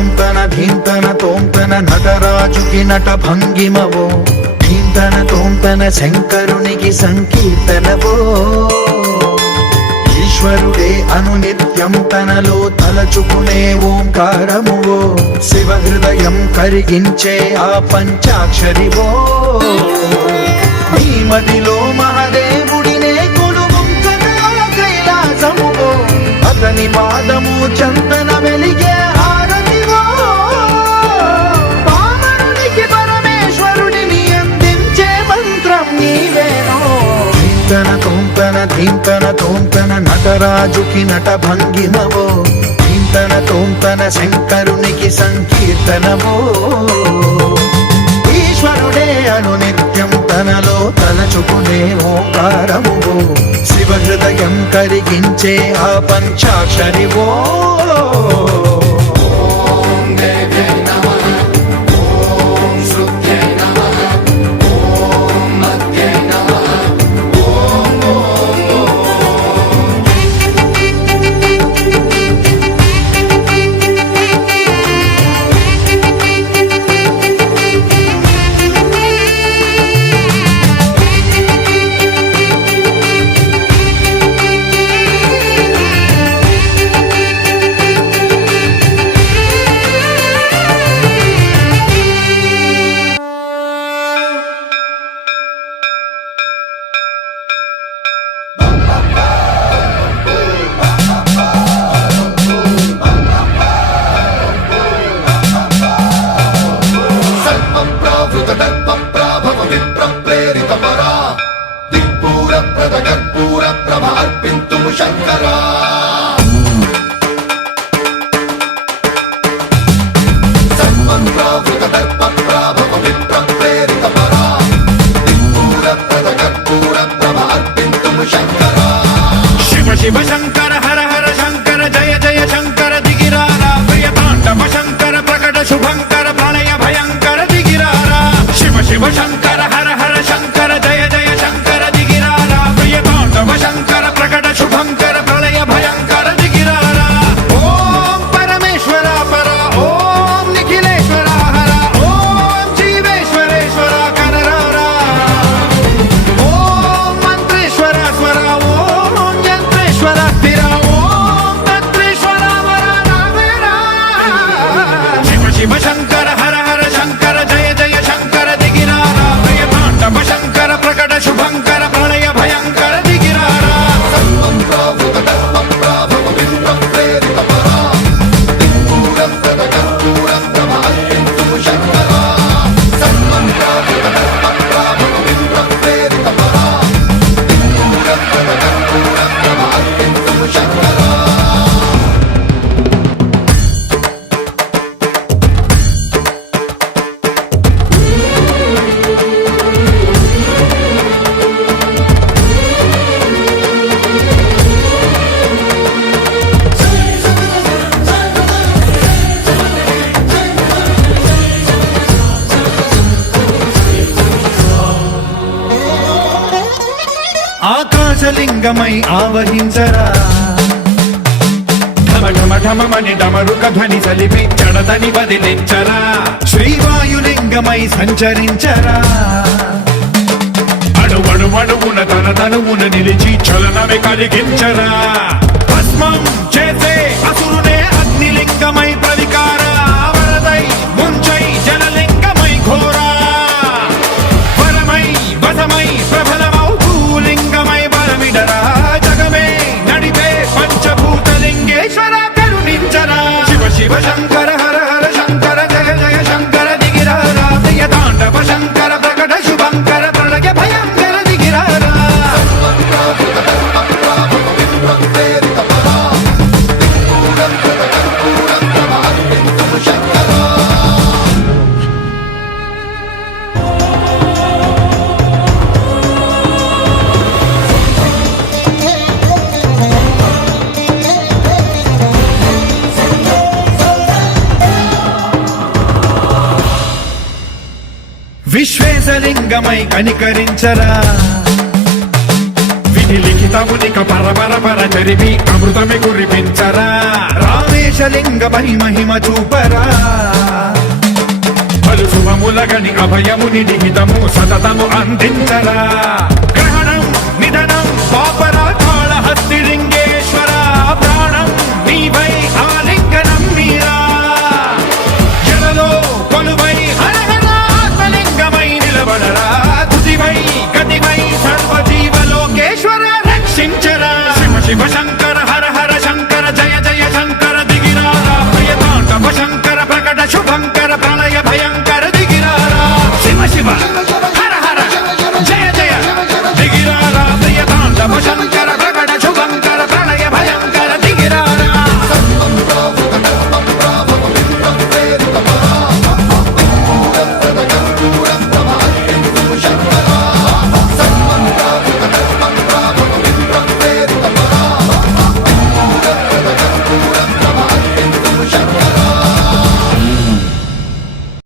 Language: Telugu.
తోంతన ధీంతన తోంతన నటరాజుకి నట భంగిమవో ధీంతన తోంతన శంకరునికి సంకీర్తనవో ఈశ్వరుడే అనునిత్యం తనలో తలచుకునే ఓంకారమువో శివ హృదయం కరిగించే ఆ పంచాక్షరివో నీ మదిలో మహాదేవుడినే కొలువుంకన కైలాసమువో అతని పాదము చందన వెలిగే హారతివో పామరునికి పరమేశ్వరుడిని అందించే మంత్రం నీవేనో ధీంతన తోంతన ధీంతన తోంతన నటరాజుకి నట భంగిమవో ధీంతన తోంతన శంకరునికి సంకీర్తనవో ఈశ్వరుడే అనునిత్యం తనలో తలచుకునే ఓంకారమువో శివ హృదయం కరిగించే ఆ పంచాక్షరివో శివ శంకర హర హర శంకర జయ జయ శంకర దిగిరారా ప్రియ తాండవ శంకర ప్రకట శుభంకర ప్రళయ భయంకర దిగిరారా శివ శివ శంకర హర హర శంకర జయ జయ శంకర దిగిరారా ప్రియ తాండవ శంకర ప్రకట శుభంకర ప్రళయ భయంకర దిగిరారా ఓం పరమేశ్వర పర ఓం నిఖిలేశ్వర హర ఓం జీవేశ్వరేశ్వర కనరారా ఓం మంత్రేశ్వర స్వర ఓం యంత్రేశ్వర స్థిర ఓం తంత్రేశ్వర వరనావేరా శివ శివ శంకర హర హర శంకర జయ జయ శంకర దిగిరారా ప్రియ తాండవ శంకర ప్రకట శుభంకర ప్రళయ భయంకర దిగిరారా ఆకాశలింగమై ఆవహించరా ఢమ ఢమ ఢమమని డమరుక ధ్వని సలిపి జడదని వదిలించరా శ్రీవాయులింగమై సంచరించరా అడువడువడువున తన తనువున నిలిచి చలనమే కలిగించరా భస్మం చేసే అసురునే అగ్నిలింగమై ప్రవికార వరదై ముంచై జలలింగమై ఘోరా వరమై వసమై ప్రబలమౌ భూలింగమై బలమిడరా జగమే నడిపే పంచభూతలింగేశ్వర కరుణించరా శివ శివ శంకర హర హర శంకర జయ జయ శంకర దిగిరారా ప్రియ తాండవ శంకర ప్రకట శుభంకర ప్రళయ భయంకర దిగిరారా విశ్వేశలింగమై కనికరించరా విధి లిఖితమునిక పరపర పర చరివి అమృతమి కురిపించరా రామేశలింగమై మహిమ చూపరా తొలగని అభయముని నిహితము సతతము అందించరా గ్రహణం నిధనం పాపరాకాళ హస్తిలింగేశ్వర ప్రాణం నీవై ఆలింగనం మీరా జలలో కొలువై హరహర ఆత్మలింగమై నిలబడరా తుదివై గతివై సర్వజీవలోకేశ్వర రక్షించరా శివ శివ శంకర హర హర శంకర జయ జయ శంకర దిగిరారా ప్రియతాండవ శంకర ప్రకట శుభంకర ప్రళయ భయంకర దిగిరారా శివ శివ